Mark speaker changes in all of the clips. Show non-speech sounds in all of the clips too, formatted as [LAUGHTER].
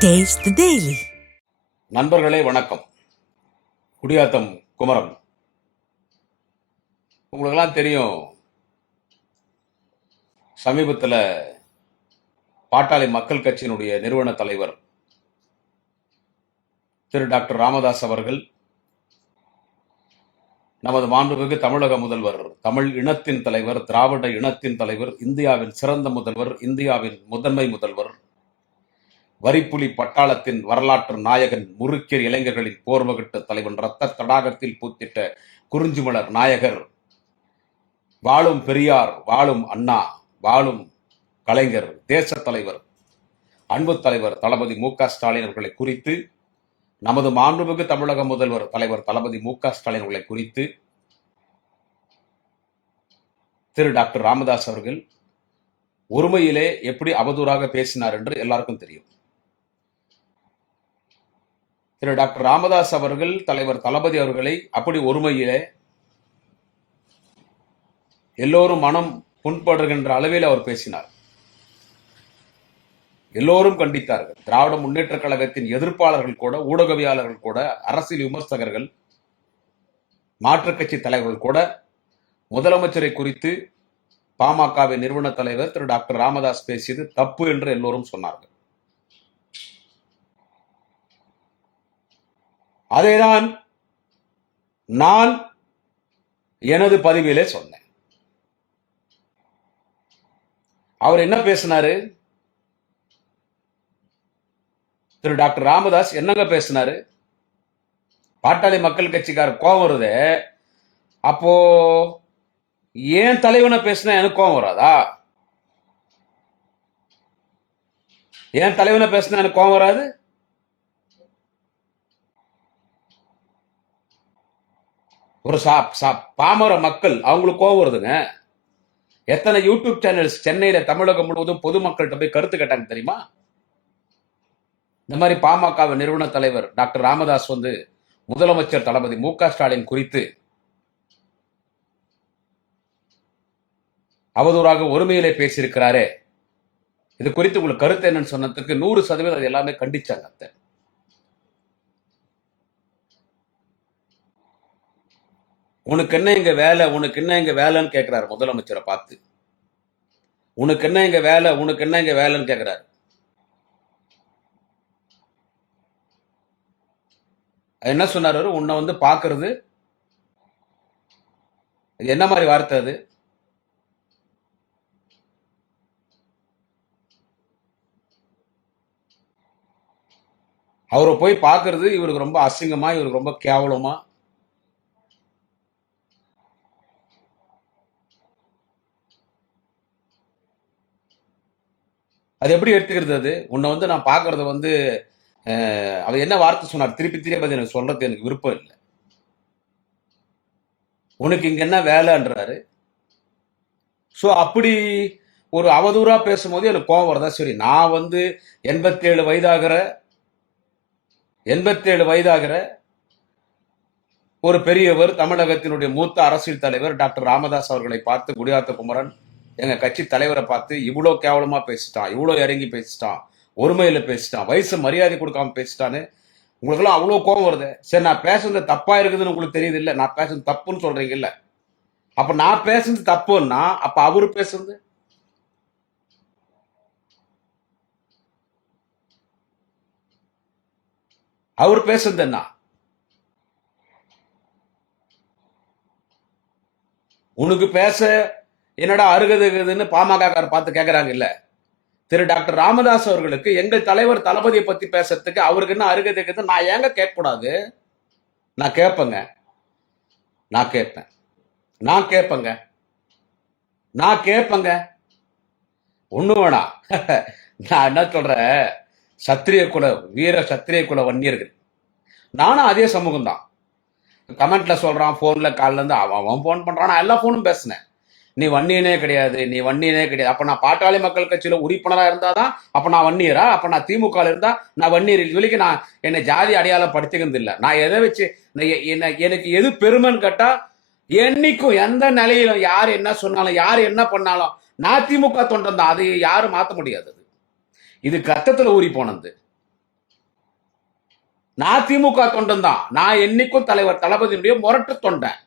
Speaker 1: Taste the
Speaker 2: நண்பர்களே வணக்கம். குடியாத்தம் குமரம். உங்களுக்கெல்லாம் தெரியும் சமீபத்தில் பாட்டாளி மக்கள் கட்சியினுடைய நிறுவன தலைவர் திரு டாக்டர் ராமதாஸ் அவர்கள் நமது மாண்புமிகு தமிழக முதல்வர் தமிழ் இனத்தின் தலைவர் திராவிட இனத்தின் தலைவர் இந்தியாவின் சிறந்த முதல்வர் இந்தியாவின் முதன்மை முதல்வர் வரிப்புலி பட்டாளத்தின் வரலாற்று நாயகன் முறுக்கியர் இளைஞர்களின் போர்வகட்டு தலைவன் ரத்த தடாகத்தில் பூத்திட்ட குறிஞ்சிமலர் நாயகர். வாழும் பெரியார் வாழும் அண்ணா வாழும் கலைஞர் தேச தலைவர் அன்பு தலைவர் தளபதி மு க ஸ்டாலின் அவர்களை குறித்து நமது மாண்புமிகு தமிழக முதல்வர் தலைவர் தளபதி மு க ஸ்டாலின் அவர்களை குறித்து திரு டாக்டர் ராமதாஸ் அவர்கள் ஒருமையிலே எப்படி அவதூறாக பேசினார் என்று எல்லாருக்கும் தெரியும். திரு டாக்டர் ராமதாஸ் அவர்கள் தலைவர் தளபதி அவர்களை அப்படி ஒருமையிலே எல்லோரும் மனம் புண்படுகின்ற அளவில் அவர் பேசினார். எல்லோரும் கண்டித்தார்கள். திராவிட முன்னேற்ற கழகத்தின் எதிர்ப்பாளர்கள் கூட ஊடகவியாளர்கள் கூட அரசியல் விமர்சகர்கள் மாற்றுக் கட்சி தலைவர்கள் கூட முதலமைச்சரை குறித்து பாமகவின் நிறுவன தலைவர் திரு டாக்டர் ராமதாஸ் பேசியது தப்பு என்று எல்லோரும் சொன்னார்கள். அதைதான் நான் எனது பதிவிலே சொன்னேன். அவர் என்ன பேசினாரு? திரு டாக்டர் ராமதாஸ் என்னங்க பேசினாரு? பாட்டாளி மக்கள் கட்சிக்கார கோபம் வருது. அப்போ ஏன் தலைவனை பேசினா எனக்கு கோபம் வராதா? ஏன் தலைவனை பேசினா எனக்கு கோபம் வராது? ஒரு சா சா பாமர மக்கள் அவங்களுக்கு கோவம் வருதுங்க. எத்தனை யூடியூப் சேனல்ஸ் சென்னையில தமிழகம் முழுவதும் பொதுமக்கள்கிட்ட போய் கருத்து கேட்டாங்க தெரியுமா? இந்த மாதிரி பாமக நிறுவன தலைவர் டாக்டர் ராமதாஸ் வந்து முதலமைச்சர் தளபதி மு ஸ்டாலின் குறித்து அவதூறாக ஒருமையிலே பேசியிருக்கிறாரே. இது குறித்து உங்களுக்கு கருத்து என்னன்னு சொன்னதுக்கு நூறு சதவீதம் எல்லாமே கண்டிச்சாங்க அத்தை. உனக்கு என்ன இங்க வேலை உனக்கு என்ன இங்க வேலைன்னு கேட்கிறாரு முதலமைச்சரை பார்த்து. உனக்கு என்ன இங்க வேலை உனக்கு என்ன இங்க வேலைன்னு கேட்கிறாரு என்ன சொன்னார் அவர்? உன்னை வந்து பாக்குறது இது என்ன மாதிரி வார்த்தை அது? அவரை போய் பார்க்கறது இவருக்கு ரொம்ப அசிங்கமா இவருக்கு ரொம்ப கேவலமா அது எப்படி எடுத்துக்கிறது அது? உன்னை வந்து நான் பார்க்கறத வந்து அஹ், அவர் என்ன வார்த்தை சொன்னார்? திருப்பி திருப்பி அது எனக்கு சொல்றது எனக்கு விருப்பம் இல்லை. உனக்கு இங்க என்ன வேலைன்றாரு. ஸோ அப்படி ஒரு அவதூறா பேசும்போது எனக்கு கோவம் வரதா சரி. நான் வந்து எண்பத்தேழு வயதாகிற எண்பத்தேழு வயதாகிற ஒரு பெரியவர் தமிழகத்தினுடைய மூத்த அரசியல் தலைவர் டாக்டர் ராமதாஸ் அவர்களை பார்த்து குடியாத்த குமரன் எங்க கட்சி தலைவரை பார்த்து இவ்வளோ கேவலமா பேசிட்டான் இவ்வளோ இறங்கி பேசிட்டான் ஒருமையில பேசிட்டான் வயசு மரியாதை கொடுக்காம பேசிட்டான்னு உங்களுக்கெல்லாம் அவ்வளோ கோவம் வருது. சரி நான் பேசுறது தப்பா இருக்குதுன்னு உங்களுக்கு தெரியுது இல்ல? நான் பேசுறது தப்புன்னு சொல்றீங்கல்ல அப்ப நான் பேசுறது தப்புன்னா அப்ப அவரு பேசுறது? அவர் பேசுறது என்ன? உனக்கு பேச என்னடா அருகதுன்னு பாமகக்காரர் பார்த்து கேட்கறாங்க இல்ல திரு டாக்டர் ராமதாஸ் அவர்களுக்கு எங்கள் தலைவர் தளபதியை பத்தி பேசுறதுக்கு அவருக்கு என்ன அருகதுக்கு நான் ஏங்க கேட்கக்கூடாது? நான் கேட்பேங்க. நான் கேட்பேன். நான் கேட்பேங்க. நான் கேட்பேங்க. ஒண்ணு வேணாம். [LAUGHS] நான் என்ன சொல்றேன்? சத்திரிய குல வீர சத்திரிய குல வன்னியர்கள். நானும் அதே சமூகம் தான் கமெண்ட்ல சொல்றான் போன்ல கால்ல இருந்து அவன் அவன் போன் பண்றான். நான் எல்லா போனும் பேசினேன். நீ வன்னியனே கிடையாது நீ வன்னியனே கிடையாது. அப்ப நான் பாட்டாளி மக்கள் கட்சியில உறுப்பினரா இருந்தாதான் அப்ப நான் வன்னியரா? அப்ப நான் திமுக இருந்தா நான் வன்னியர். இது வரைக்கும் நான் என்னை ஜாதி அடையாளம் படுத்திக்கிறது இல்லை. நான் எதை வச்சு எனக்கு எது பெருமைன்னு கேட்டா என்னைக்கும் எந்த நிலையிலும் யார் என்ன சொன்னாலும் யார் என்ன பண்ணாலும் நான் திமுக தொண்டன் தான். அதை யாரும் மாத்த முடியாது. இது கத்தத்துல ஊறி போனது. நான் திமுக தொண்டன் தான். நான் என்னைக்கும் தலைவர் தளபதியினுடைய முரட்டு தொண்டன்.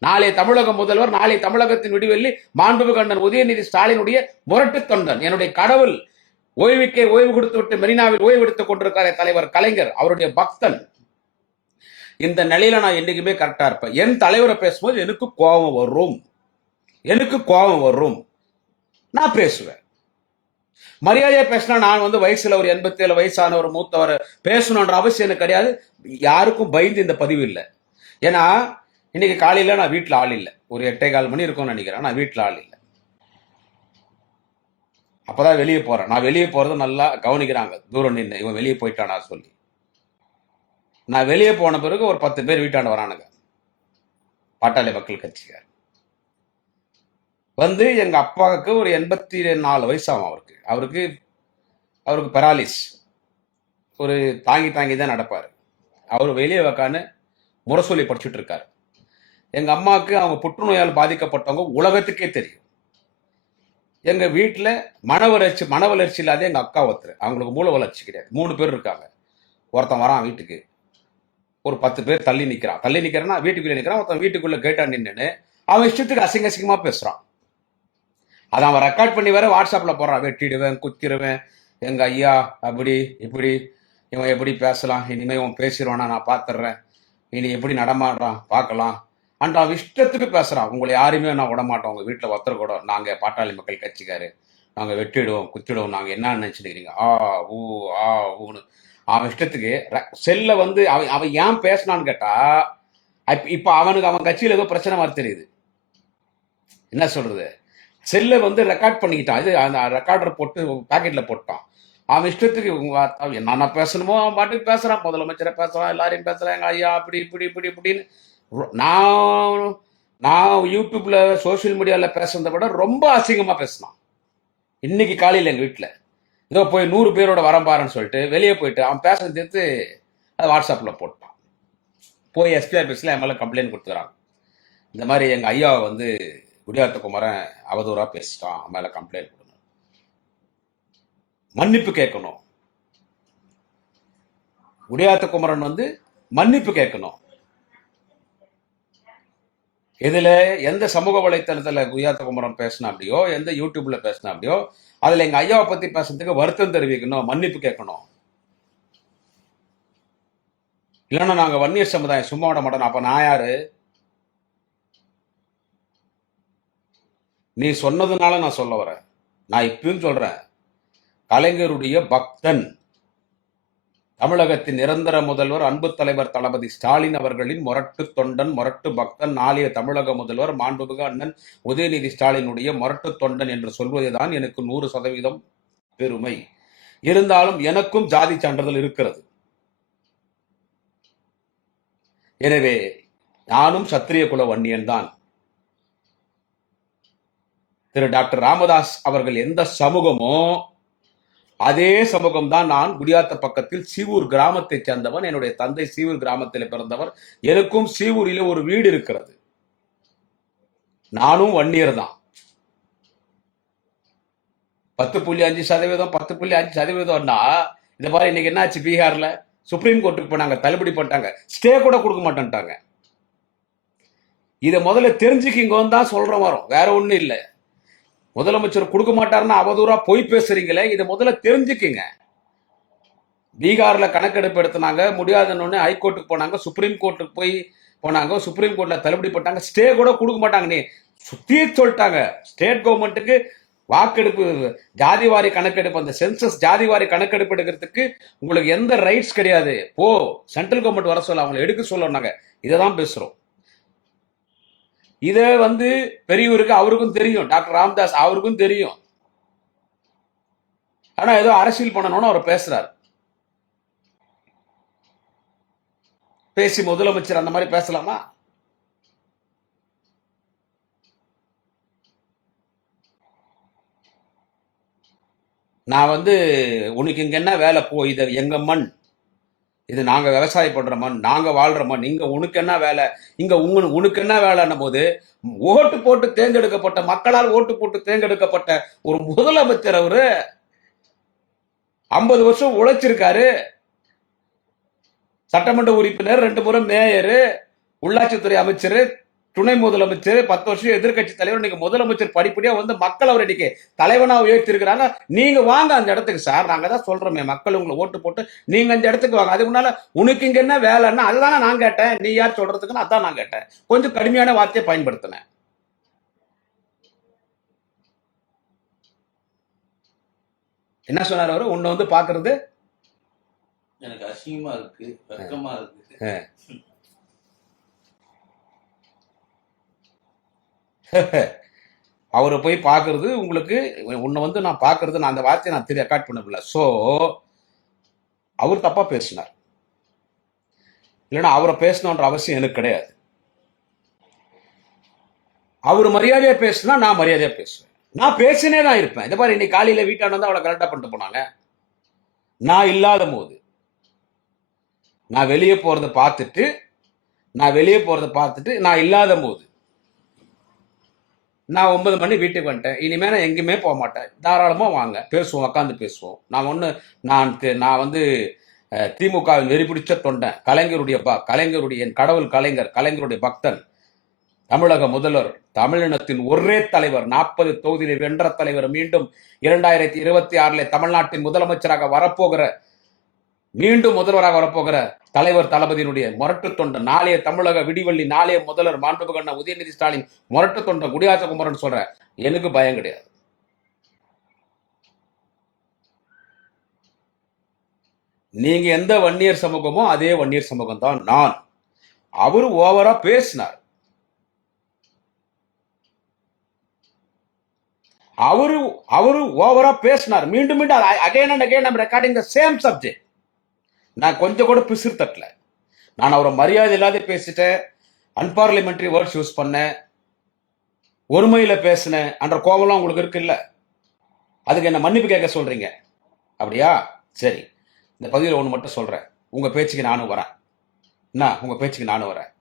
Speaker 2: நாளை தமிழக முதல்வர் நாளை தமிழகத்தின் விடுவெள்ளி மாண்புமிகு கண்ணன் உதயநிதி ஸ்டாலினுடைய முரட்டு தொண்டன். என்னுடைய கடவுள் ஓய்வுக்கே ஓய்வு கொடுத்து விட்டு மெரினாவில் ஓய்வு எடுத்துக் கொண்டிருக்கிற தலைவர் கலைஞர் அவருடைய பக்தன். இந்த நிலையில நான் என்றைக்குமே கரெக்டா இருப்பேன். என் தலைவரை பேசும்போது எனக்கு கோபம் வரும். எனக்கு கோபம் வரும். நான் பேசுவேன். மரியாதையா பேசினா நான் வந்து வயசுல ஒரு எண்பத்தி ஏழு வயசானவர் மூத்தவர் பேசணுன்ற அவசியம் எனக்கு கிடையாது. யாருக்கும் பயந்து இந்த பதிவு இல்லை. ஏன்னா இன்றைக்கி காலையில் நான் வீட்டில் ஆள் இல்லை. ஒரு எட்டே கால் மணி இருக்கும்னு நினைக்கிறேன். நான் வீட்டில் ஆள் இல்லை. அப்போ தான் வெளியே போகிறேன் நான் வெளியே போகிறது நல்லா கவனிக்கிறாங்க. தூரம் நின்று இவன் வெளியே போயிட்டானா சொல்லி. நான் வெளியே போன பிறகு ஒரு பத்து பேர் வீட்டாண்ட வரானுங்க. பாட்டாளி மக்கள் கட்சிக்கார். வந்து எங்கள் அப்பாவுக்கு ஒரு எண்பத்தி நாலு வயசாகும் அவருக்கு. அவருக்கு அவருக்கு பெராலிஸ் ஒரு தாங்கி தாங்கி தான் நடப்பார். அவர் வெளியே உக்காந்து முரசொலி படிச்சுட்டு இருக்காரு. எங்கள் அம்மாவுக்கு அவங்க புற்றுநோயால் பாதிக்கப்பட்டவங்க உலகத்துக்கே தெரியும். எங்கள் வீட்டில் மன வளர்ச்சி மன வளர்ச்சி இல்லாத எங்கள் அக்கா ஒருத்தர். அவங்களுக்கு மூல வளர்ச்சி கிடையாது. மூணு பேர் இருக்காங்க. ஒருத்தன் வரான் வீட்டுக்கு. ஒரு பத்து பேர் தள்ளி நிற்கிறான் தள்ளி நிற்கிறேன்னா வீட்டுக்குள்ளே நிற்கிறான் ஒருத்தன் வீட்டுக்குள்ளே கேட்டா நின்றுன்னு அவன் இஷ்டத்துக்கு அசிங்க அசிங்கமாக பேசுகிறான் அதை அவன் ரெக்கார்ட் பண்ணி வேற வாட்ஸ்அப்பில் போடுறான். வெட்டிடுவேன் குத்திடுவேன். எங்கள் ஐயா அப்படி இப்படி. இவன் எப்படி பேசலாம்? இனிமேல் இவன் பேசிடுவானா? நான் பார்த்துட்றேன் இனி எப்படி நடமாடுறான்? பார்க்கலாம். அண்ட் அவன் இஷ்டத்துக்கு பேசுகிறான் உங்களை யாருமே நான் விட மாட்டோம் வீட்டில் வீட்டுல ஒருத்தர் கூட நாங்கள் பாட்டாளி மக்கள் கட்சிக்காரு. நாங்கள் வெட்டிடுவோம் குத்திடுவோம். நாங்கள் என்ன நினச்சிருக்கிறீங்க ஆ ஊ ஆ ஊன்னு. அவன் இஷ்டத்துக்கு செல்ல வந்து அவன் அவன் ஏன் பேசினான்னு கேட்டா இப்போ அவனுக்கு அவன் கட்சியில் ஏதோ பிரச்சனை மாதிரி தெரியுது. என்ன சொல்றது? செல்லை வந்து ரெக்கார்ட் பண்ணிக்கிட்டான். இது அந்த ரெக்கார்டர் போட்டு பேக்கெட்டில் போட்டான். அவன் இஷ்டத்துக்கு உங்க என்னென்ன பேசணுமோ அவன் பாட்டுக்கு பேசுறான். முதலமைச்சரை பேசுகிறான் எல்லாரையும் பேசுறான் எங்க ஐயா அப்படி இப்படி இப்படி இப்படின்னு நான் நான் யூடியூப்ல சோஷியல் மீடியாவில் பேசுறத விட ரொம்ப அசிங்கமாக பேசினான். இன்னைக்கு காலையில் எங்கள் வீட்டில் இதோ போய் நூறு பேரோட வரேன் பாருன்னு சொல்லிட்டு வெளியே போயிட்டு அவன் பேசுறது சேர்த்து அதை வாட்ஸ்அப்பில் போட்டான். போய் எஸ்பி ஆஃபீஸ்ல என் மேலே கம்ப்ளைண்ட் கொடுத்துறாங்க இந்த மாதிரி எங்கள் ஐயாவை வந்து குடியாத்தகுமரன் அவதூறாக பேசிட்டான். அவன் மேலே கம்ப்ளைண்ட் கொடுங்க மன்னிப்பு கேட்கணும். குடியாத்தகுமரன் வந்து மன்னிப்பு கேட்கணும். இதில் எந்த சமூக வலைத்தளத்தில் குயாத்த குமரன் பேசினா அப்படியோ எந்த யூடியூப்ல பேசினா அப்படியோ அதில் எங்கள் ஐயாவை பற்றி பேசுறதுக்கு வருத்தம் தெரிவிக்கணும் மன்னிப்பு கேட்கணும். இல்லைன்னா நாங்கள் வன்னியர் சமுதாயம் சும்மா விட மாட்டோம். அப்போ நான் யாரு? நீ சொன்னதுனால நான் சொல்ல வரேன். நான் இப்பயும் சொல்கிறேன் கலைஞருடைய பக்தன். தமிழகத்தின் நிரந்தர முதல்வர் அன்பு தலைவர் தளபதி ஸ்டாலின் அவர்களின் முரட்டு தொண்டன் முரட்டு பக்தன் நாளைய தமிழக முதல்வர் மாண்புமிகு அண்ணன் உதயநிதி ஸ்டாலினுடைய முரட்டு தொண்டன் என்று சொல்வதுதான் எனக்கு நூறு சதவீதம் பெருமை. இருந்தாலும் எனக்கும் ஜாதி சான்றிதழ் இருக்கிறது. எனவே நானும் சத்திரிய குல வன்னியன் தான். திரு டாக்டர் ராமதாஸ் அவர்கள் எந்த சமூகமோ அதே சமூகம் தான் நான் குடியாத்த பக்கத்தில் சீவூர் கிராமத்தை சேர்ந்தவன் என்னுடைய தந்தை சீவூர் கிராமத்தில் பிறந்தவர். எனக்கும் சீவூரிலே ஒரு வீடு இருக்கிறது. நானும் வன்னியர் தான். பத்து புள்ளி அஞ்சு சதவீதம் பத்து புள்ளி அஞ்சு சதவீதம்னா இந்த மாதிரி இன்னைக்கு என்னாச்சு பீகார்ல? சுப்ரீம் கோர்ட்டுக்கு போனாங்க தள்ளுபடி பண்ணிட்டாங்க. ஸ்டே கூட கொடுக்க மாட்டேன்ட்டாங்க. இதை முதல்ல தெரிஞ்சுக்கிங்கன்னு தான் சொல்ற வரோம். வேற ஒண்ணும் இல்லை. முதலமைச்சர் கொடுக்க மாட்டாருன்னு அவதூறா பொய் பேசுறீங்களே இதை முதல்ல தெரிஞ்சுக்கிங்க. பீகார்ல கணக்கெடுப்பு எடுத்தினாங்க முடியாதுன்னு ஹைகோர்ட்டுக்கு போனாங்க சுப்ரீம் கோர்ட்டுக்கு போய் போனாங்க சுப்ரீம் கோர்ட்ல தள்ளுபடி பண்ணிட்டாங்க ஸ்டே கூட கொடுக்க மாட்டாங்க நீ சுத்தி சொல்லிட்டாங்க. ஸ்டேட் கவர்மெண்ட்டுக்கு வாக்கெடுப்பு ஜாதிவாரி கணக்கெடுப்பு அந்த சென்சஸ் ஜாதிவாரி கணக்கெடுப்பு எடுக்கிறதுக்கு உங்களுக்கு எந்த ரைட்ஸ் கிடையாது. போ சென்ட்ரல் கவர்மெண்ட் வர சொல்ல அவங்களை எடுக்க சொல்லணுங்க இதை தான் பேசுகிறோம் இதை வந்து பெரியவருக்கு அவருக்கும் தெரியும். டாக்டர் ராம்தாஸ் அவருக்கும் தெரியும். ஆனா ஏதோ அரசியல் பண்ணணும்னு அவர் பேசுறாரு. பேசி முதலமைச்சர் அந்த மாதிரி பேசலாமா? நான் வந்து உனக்கு இங்க என்ன வேலை போ? இதை எங்க மண்? இது நாங்கள் விவசாயம் பண்ற நாங்கள் நாங்க நீங்கள் உனக்கு என்ன வேலை? இங்கே உங்க உனக்கு என்ன வேலைன்னும் போது ஓட்டு போட்டு தேர்ந்தெடுக்கப்பட்ட மக்களால் ஓட்டு போட்டு தேர்ந்தெடுக்கப்பட்ட ஒரு முதலமைச்சர் அவரு ஐம்பது வருஷம் உழைச்சிருக்காரு. சட்டமன்ற உறுப்பினர் ரெண்டு முறை மேயரு உள்ளாட்சித்துறை அமைச்சர் துணை முதலமைச்சர் பத்து வருஷம் எதிர்க்கட்சி தலைவர் நீங்க முதலமைச்சர் படிப்படியா வந்து மக்கள் அவர் இன்னைக்கு தலைவனா உயர்த்தி இருக்கிறாங்க நீங்க வாங்க அந்த இடத்துக்கு சார். நாங்க தான் சொல்றோமே மக்கள் உங்களை ஓட்டு போட்டு நீங்க அந்த இடத்துக்கு வாங்க. அதுக்கு முன்னால உனக்கு இங்க என்ன வேலைன்னா அதுதானே நான் கேட்டேன். நீ யார் சொல்றதுக்குன்னு அதான் நான் கேட்டேன். கொஞ்சம் கடுமையான வார்த்தையை பயன்படுத்தினேன். என்ன சொன்னார் அவரு? உன்னை வந்து பாக்குறது
Speaker 1: எனக்கு அசிங்கமா இருக்கு வெக்கமா இருக்கு. [LAUGHS]
Speaker 2: அவரை போய் பார்க்கறது உங்களுக்கு உன்னை வந்து நான் பார்க்கறது நான் அந்த வார்த்தையை நான் தெரிய ரெக்கார்ட் பண்ணவில்லை. ஸோ அவர் தப்பாக பேசினார். இல்லைன்னா அவரை பேசணுன்ற அவசியம் எனக்கு கிடையாது. அவர் மரியாதையாக பேசினா நான் மரியாதையாக பேசுவேன். நான் பேசினே தான் இருப்பேன். இந்த மாதிரி இன்னைக்கு காலையில் வீட்டாண்ட வந்து அவளை கரெக்டாக பண்ணிட்டு போனாங்க. நான் இல்லாத போது நான் வெளியே போகிறத பார்த்துட்டு நான் வெளியே போகிறத பார்த்துட்டு நான் இல்லாத போது நான் ஒன்பது மணி வீட்டுக்கு வந்துட்டேன். இனிமேல் நான் எங்கேயுமே போக மாட்டேன். தாராளமாக வாங்க. பேசுவோம் உட்காந்து பேசுவோம். நான் ஒன்று நான் நான் வந்து திமுகவின் வெறிபிடிச்ச தொண்டன் கலைஞருடைய ப கலைஞருடைய என் கடவுள் கலைஞர் கலைஞருடைய பக்தன் தமிழக முதல்வர் தமிழினத்தின் ஒரே தலைவர் நாற்பது தொகுதியில் வென்ற தலைவர் மீண்டும் இரண்டாயிரத்தி இருபத்தி ஆறில் தமிழ்நாட்டின் முதலமைச்சராக வரப்போகிற மீண்டும் முதல்வராக வரப்போகிற தலைவர் தளபதியினுடைய முரட்டு தொண்டன் நாளைய தமிழக விடிவள்ளி நாளைய முதல்வர் மாண்புமிகு அண்ணா உதயநிதி ஸ்டாலின் முரட்டு தொண்டன் குடியாச குமரன் சொல்ற எனக்கு பயம் கிடையாது. நீங்க எந்த வன்னியர் சமூகமோ அதே வன்னியர் சமூகம் தான் நான். அவரு ஓவரா பேசினார். அவரு அவரு ஓவரா பேசினார். மீண்டும் மீண்டும் again and again recording the same subject நான் கொஞ்சம் கூட பிசிறு தட்டல. நான் அவரை மரியாதை இல்லாத பேசிட்டேன். அன்பார்லிமெண்ட்ரி வேர்ட்ஸ் யூஸ் பண்ணேன். ஒருமையில் பேசினேன். என்ற கோபம்லாம் உங்களுக்கு இருக்குல்ல? அதுக்கு என்ன மன்னிப்பு கேட்க சொல்கிறீங்க அப்படியா? சரி. இந்த பதிவில் ஒன்று மட்டும் சொல்கிறேன் உங்கள் பேச்சுக்கு நானும் வரேன். என்ன உங்கள் பேச்சுக்கு நானும் வரேன்.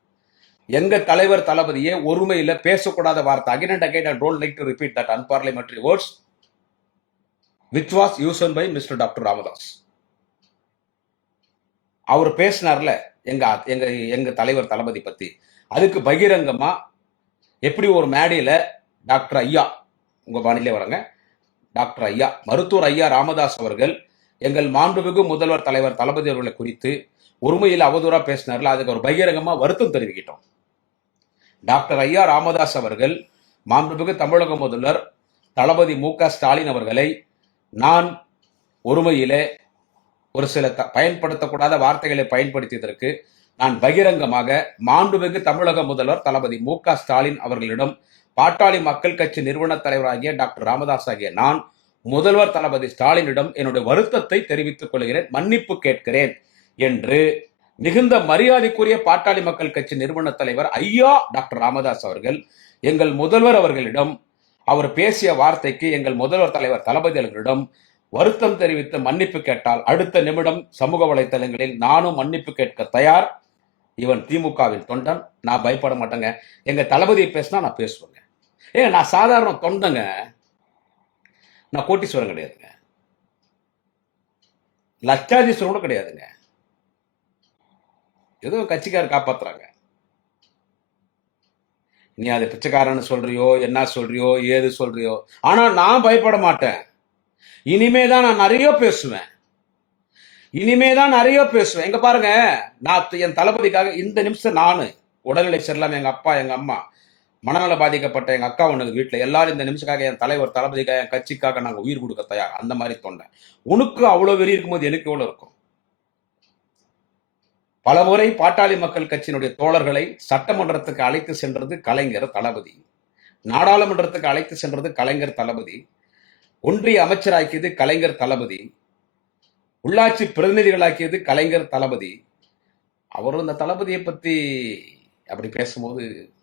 Speaker 2: எங்கள் தலைவர் தளபதியே ஒருமையில் பேசக்கூடாத வார்த்தை. Again and again I don't like to repeat that unparliamentary words which was used by mister doctor Ramadoss அவர் பேசினார்ல எங்க எங்க எங்க தலைவர் தளபதி பத்தி. அதுக்கு பகிரங்கமா எப்படி ஒரு மேடையில டாக்டர் ஐயா உங்க பாணியிலே வரங்க டாக்டர் ஐயா மருத்துவர் ஐயா ராமதாஸ் அவர்கள் எங்கள் மாண்புமிகு முதல்வர் தலைவர் தளபதி அவர்களை குறித்து ஒருமையில் அவதூறா பேசினார்ல அதுக்கு ஒரு பகிரங்கமா வருத்தம் தெரிவிக்கிட்டோம். டாக்டர் ஐயா ராமதாஸ் அவர்கள் மாண்புமிகு தமிழக முதல்வர் தளபதி மு க ஸ்டாலின் அவர்களை நான் ஒருமையிலே ஒரு சில த- பயன்படுத்தக்கூடாத வார்த்தைகளை பயன்படுத்தியதற்கு நான் பகிரங்கமாக மாண்புமிகு தமிழக முதல்வர் தளபதி மு க ஸ்டாலின் அவர்களிடம் பாட்டாளி மக்கள் கட்சி நிறுவன தலைவராகிய டாக்டர் ராமதாஸ் ஆகிய நான் முதல்வர் தளபதி ஸ்டாலினிடம் என்னுடைய வருத்தத்தை தெரிவித்துக் கொள்கிறேன் மன்னிப்பு கேட்கிறேன் என்று மிகுந்த மரியாதைக்குரிய பாட்டாளி மக்கள் கட்சி நிறுவன தலைவர் ஐயா டாக்டர் ராமதாஸ் அவர்கள் எங்கள் முதல்வர் அவர்களிடம் அவர் பேசிய வார்த்தைக்கு எங்கள் முதல்வர் தலைவர் தளபதி அவர்களிடம் வருத்தம் தெரிவித்து மன்னிப்பு கேட்டால் அடுத்த நிமிடம் சமூக வலைத்தளங்களில் நானும் மன்னிப்பு கேட்க தயார். இவன் திமுகவின் தொண்டன். நான் பயப்பட மாட்டேங்க. எங்க தளபதியை பேசினா நான் பேசுவேங்க. ஏங்க நான் சாதாரண தொண்டங்க. நான் கோட்டீஸ்வரன் கிடையாதுங்க. லட்சாதீஸ்வரன் கூட கிடையாதுங்க. ஏதோ கட்சிக்காரர் காப்பாத்துறாங்க. நீ அதை பிச்சைக்காரன்னு சொல்றியோ என்ன சொல்றியோ ஏது சொல்றியோ. ஆனா நான் பயப்பட மாட்டேன். இனிமே தான் நான் நிறைய பேசுவேன். இனிமே தான் நிறைய பேசுவேன். எங்க பாருங்க நான் என் தளபதிக்காக இந்த நிமிஷம் நானு உடல்நிலை சரியில்லாம எங்க அப்பா எங்க அம்மா மனநல பாதிக்கப்பட்ட எங்க அக்கா ஒண்ணுக்கு வீட்டுல எல்லாரும் இந்த நிமிஷக்காக என் தலைவர் தளபதிக்காக என் கட்சிக்காக நாங்க உயிர் கொடுக்க தயார்? அந்த மாதிரி தொண்டேன் உனக்கு அவ்வளவு வெறி இருக்கும்போது எனக்கு எவ்வளவு இருக்கும்? பலமுறை பாட்டாளி மக்கள் கட்சியினுடைய தோழர்களை சட்டமன்றத்துக்கு அழைத்து சென்றது கலைஞர் தளபதி. நாடாளுமன்றத்துக்கு அழைத்து சென்றது கலைஞர் தளபதி. ஒன்றிய அமைச்சராக்கியது கலைஞர் தளபதி உள்ளாட்சி பிரதிநிதிகளாக்கியது கலைஞர் தளபதி. அவரும் இந்த தளபதியை பத்தி அப்படி பேசும்போது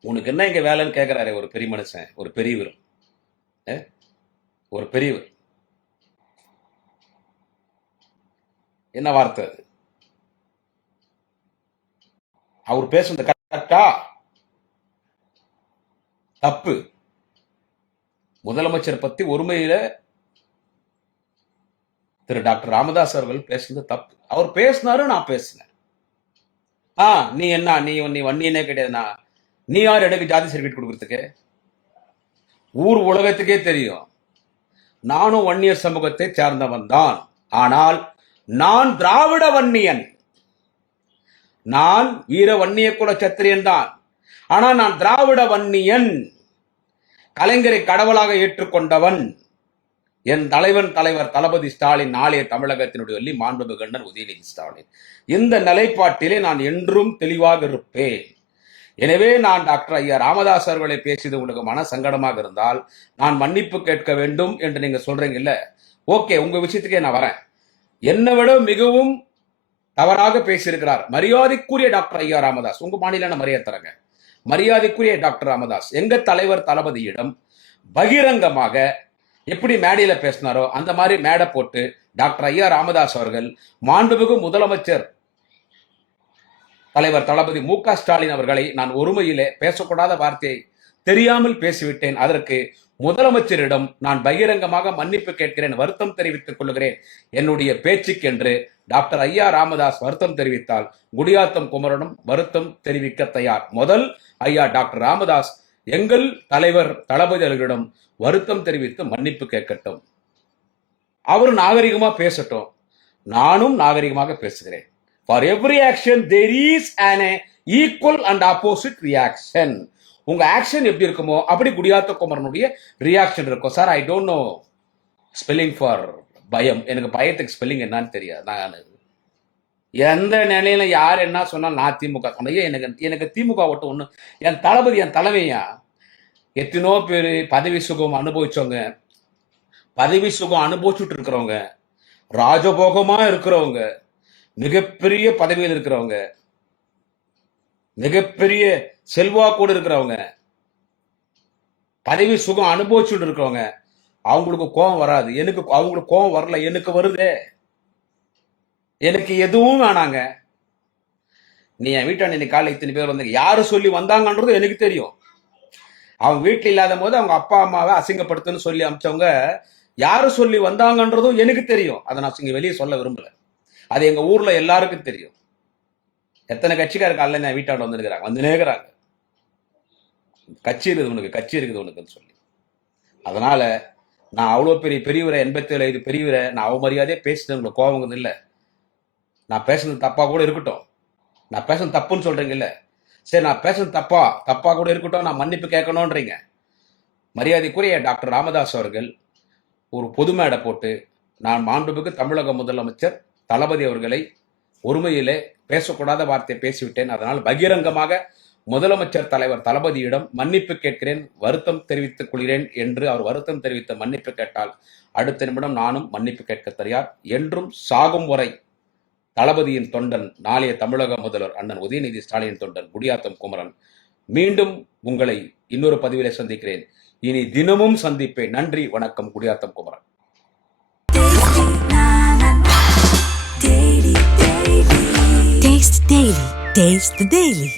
Speaker 2: உனக்கு என்ன இங்க வேலைன்னு கேட்குறாரு ஒரு பெரிய மனுஷன் ஒரு பெரியவர். ஒரு பெரியவர். என்ன வார்த்தை அது? அவர் பேசுனது கரெக்டா தப்பு. முதலமைச்சர் பத்தி ஒருமையில திரு டாக்டர் ராமதாஸ் அவர்கள் பேசுனது தப்பு. அவர் பேசினாரு நான் பேசினேன். ஆ நீ என்ன நீ நீ வன்னியனே கிடையாதுண்ணா நீ யார் எனக்கு ஜாதி சர்டிஃபிகேட் கொடுக்கறதுக்கு? ஊர் உலகத்துக்கே தெரியும். நானும் வன்னியர் சமூகத்தை சேர்ந்தவன் தான். ஆனால் நான் திராவிட வன்னியன். நான் வீர வன்னிய குல சத்திரியன் தான். ஆனா நான் திராவிட வன்னியன். கலைஞரை கடவுளாக ஏற்றுக்கொண்டவன். என் தலைவன் தலைவர் தளபதி ஸ்டாலின் நாளைய தமிழகத்தினுடைய வள்ளி மாண்புமிகு கண்ணன் உதயநிதி ஸ்டாலின். இந்த நிலைப்பாட்டிலே நான் என்றும் தெளிவாக இருப்பேன். எனவே நான் டாக்டர் ஐயா ராமதாஸ் அவர்களை பேசியது உங்களுக்கு மன சங்கடமாக இருந்தால் நான் மன்னிப்பு கேட்க வேண்டும் என்று நீங்க சொல்றீங்கல்ல? ஓகே உங்க விஷயத்துக்கே நான் வரேன். என்னை விட மிகவும் தவறாக பேசியிருக்கிறார் மரியாதைக்குரிய டாக்டர் ஐயா ராமதாஸ். உங்க மாநில மரியாதை தரங்க மரியாதைக்குரிய டாக்டர் ராமதாஸ் எங்க தலைவர் தளபதியிடம் பகிரங்கமாக எப்படி மேடையில பேசினாரோ அந்த மாதிரி மேடை போட்டு டாக்டர் ஐயா ராமதாஸ் அவர்கள் மாண்புமிகு முதலமைச்சர் தலைவர் தளபதி மு ஸ்டாலின் அவர்களை நான் ஒருமையிலே பேசக்கூடாத வார்த்தையை தெரியாமல் பேசிவிட்டேன். அதற்கு முதலமைச்சரிடம் நான் பகிரங்கமாக மன்னிப்பு கேட்கிறேன் வருத்தம் தெரிவித்துக் கொள்கிறேன். என்னுடைய பேச்சுக்கென்று டாக்டர் ஐயா ராமதாஸ் வருத்தம் தெரிவித்தால் குடியாத்தம் குமரனும் வருத்தம் தெரிவிக்க தயார். முதல் ஐயா டாக்டர் ராமதாஸ் எங்கள் தலைவர் தளபதி அவர்களிடம் வருத்தம் தெரிவித்து மன்னிப்பு கேட்கட்டும். அவர் நாகரிகமாக பேசட்டும். நானும் நாகரிகமாக பேசுகிறேன். For every action there is an equal and opposite reaction உங்க ஆக்ஷன் எப்படி இருக்குமோ அப்படி குடியாத்த குமரனுடைய ரியாக்ஷன் இருக்கும். Sir I don't know spelling for பயம். எனக்கு பயத்துக்கு ஸ்பெல்லிங் என்னன்னு தெரியாது. நான் எந்த நிலையில யார் என்ன சொன்னாலும் நான் திமுக ஐயா எனக்கு எனக்கு திமுக ஒட்டு ஒன்று என் தளபதி என் தலைமையா எத்தனோ பேர் பதவி சுகம் அனுபவிச்சவங்க. பதவி சுகம் அனுபவிச்சுட்டு இருக்கிறவங்க. ராஜபோகமா இருக்கிறவங்க. மிகப்பெரிய பதவியில் இருக்கிறவங்க. மிகப்பெரிய செல்வாக்கோடு இருக்கிறவங்க. பதவி சுகம் அனுபவிச்சுட்டு இருக்கிறவங்க. அவங்களுக்கு கோபம் வராது. எனக்கு அவங்களுக்கு கோபம் வரல. எனக்கு வருதே. எனக்கு எதுவும் வேணாங்க. நீ என் வீட்டாண்ட இன்னைக்கு காலையில் இத்தனை பேர் வந்தாங்க யாரு சொல்லி வந்தாங்கன்றது எனக்கு தெரியும். அவங்க வீட்டில் இல்லாத போது அவங்க அப்பா அம்மாவை அசிங்கப்படுத்துன்னு சொல்லி அமிச்சவங்க யாரு சொல்லி வந்தாங்கன்றதும் எனக்கு தெரியும். அதை நான் இங்கே வெளியே சொல்ல விரும்பல. அது எங்க ஊர்ல எல்லாருக்கும் தெரியும். எத்தனை கட்சிக்காரர் காலையில் என் வீட்டாண்ட வந்துருக்கிறாங்க? வந்து நேர்கிறாங்க கட்சி இருக்குது உனக்கு கட்சி இருக்குது உனக்குன்னு சொல்லி. அதனால நான் அவ்வளோ பெரிய பெரியவரை எண்பத்தேழு பெரியவரை நான் அவமரியாதையே பேசினது உங்களுக்கு கோபம் இல்லை. நான் பேசுனது தப்பா கூட இருக்கட்டும். நான் பேசுனது தப்புன்னு சொல்றீங்கல்ல. சரி நான் பேசுனது தப்பா தப்பா கூட இருக்கட்டும் நான் மன்னிப்பு கேட்கணுன்றீங்க மரியாதைக்குரிய டாக்டர் ராமதாஸ் அவர்கள் ஒரு பொது மேடை போட்டு நான் மாண்புமிகு தமிழக முதலமைச்சர் தளபதி அவர்களை ஒருமையிலே பேசக்கூடாத வார்த்தையை பேசிவிட்டேன். அதனால் பகிரங்கமாக முதலமைச்சர் தலைவர் தளபதியிடம் மன்னிப்பு கேட்கிறேன் வருத்தம் தெரிவித்துக் கொள்கிறேன் என்று அவர் வருத்தம் தெரிவித்த மன்னிப்பு கேட்டால் அடுத்த நிமிடம் நானும் மன்னிப்பு கேட்க தயார். என்றும் சாகும் வரை தளபதியின் தொண்டன் நாளைய தமிழக முதல்வர் அண்ணன் உதயநிதி ஸ்டாலின் தொண்டன் குடியாத்தம் குமரன் மீண்டும் உங்களை இன்னொரு பதிவிலே சந்திக்கிறேன் இனி தினமும் சந்திப்பேன் நன்றி வணக்கம் Gudiyatham Kumaran
Speaker 3: Taste Daily. Taste the Daily.